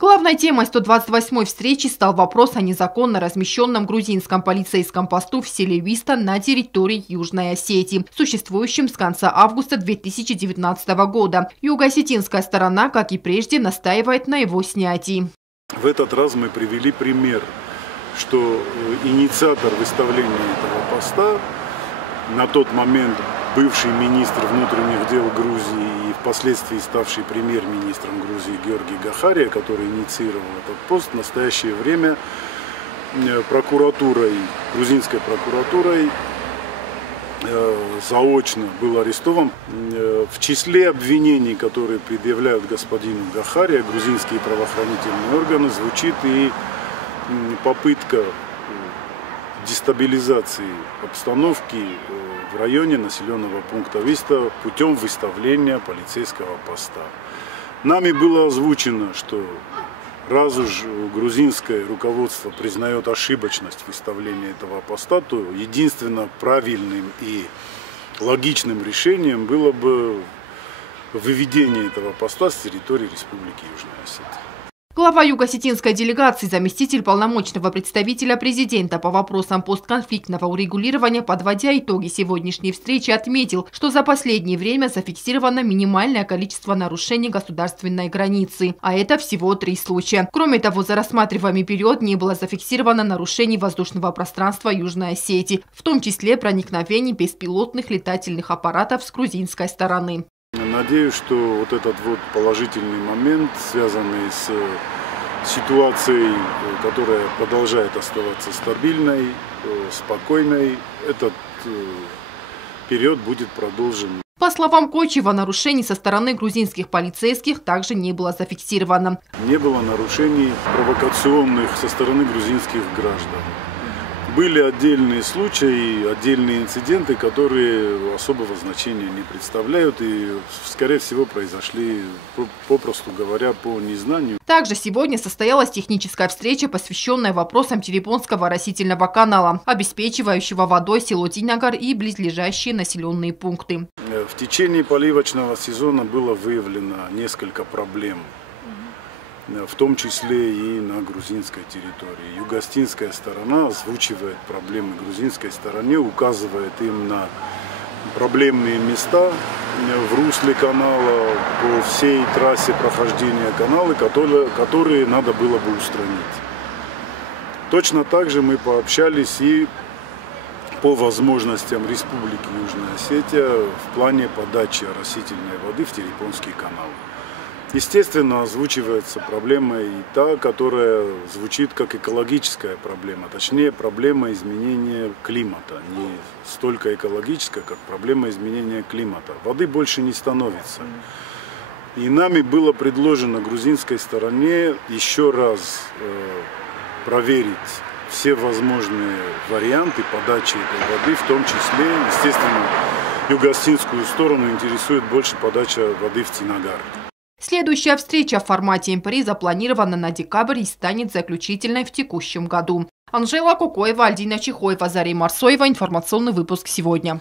Главной темой 128-й встречи стал вопрос о незаконно размещенном грузинском полицейском посту в селе Виста на территории Южной Осетии, существующем с конца августа 2019 года. Юго-осетинская сторона, как и прежде, настаивает на его снятии. В этот раз мы привели пример, что инициатор выставления этого поста, на тот момент бывший министр внутренних дел Грузии и впоследствии ставший премьер-министром Грузии Георгий Гахария, который инициировал этот пост, в настоящее время грузинской прокуратурой заочно был арестован. В числе обвинений, которые предъявляют господину Гахария, грузинские правоохранительные органы, звучит и попытка дестабилизации обстановки в районе населенного пункта Виста путем выставления полицейского поста. Нами было озвучено, что раз уж грузинское руководство признает ошибочность выставления этого поста, то единственно правильным и логичным решением было бы выведение этого поста с территории Республики Южная Осетия. Глава юго-осетинской делегации, заместитель полномочного представителя президента по вопросам постконфликтного урегулирования, подводя итоги сегодняшней встречи, отметил, что за последнее время зафиксировано минимальное количество нарушений государственной границы, а это всего 3 случая. Кроме того, за рассматриваемый период не было зафиксировано нарушений воздушного пространства Южной Осетии, в том числе проникновений беспилотных летательных аппаратов с грузинской стороны. Надеюсь, что вот этот вот положительный момент, связанный с ситуацией, которая продолжает оставаться стабильной, спокойной, этот период будет продолжен. По словам Кочева, нарушений со стороны грузинских полицейских также не было зафиксировано. Не было нарушений провокационных со стороны грузинских граждан. Были отдельные случаи, отдельные инциденты, которые особого значения не представляют и, скорее всего, произошли, попросту говоря, по незнанию. Также сегодня состоялась техническая встреча, посвященная вопросам Терепонского оросительного канала, обеспечивающего водой село Динагар и близлежащие населенные пункты. В течение поливочного сезона было выявлено несколько проблем, в том числе и на грузинской территории. Юго-осетинская сторона озвучивает проблемы грузинской стороне, указывает им на проблемные места в русле канала, по всей трассе прохождения канала, которые надо было бы устранить. Точно так же мы пообщались и по возможностям Республики Южная Осетия в плане подачи оросительной воды в Терепонский канал. Естественно, озвучивается проблема и та, которая звучит как экологическая проблема, точнее проблема изменения климата. Не столько экологическая, как проблема изменения климата. Воды больше не становится. И нами было предложено грузинской стороне еще раз проверить все возможные варианты подачи этой воды, в том числе, естественно, юго-осетинскую сторону интересует больше подача воды в Динагар. Следующая встреча в формате МПРИ запланирована на декабрь и станет заключительной в текущем году. Анжела Кукоева, Альдина Чихоева, Зарей Марсоева. Информационный выпуск сегодня.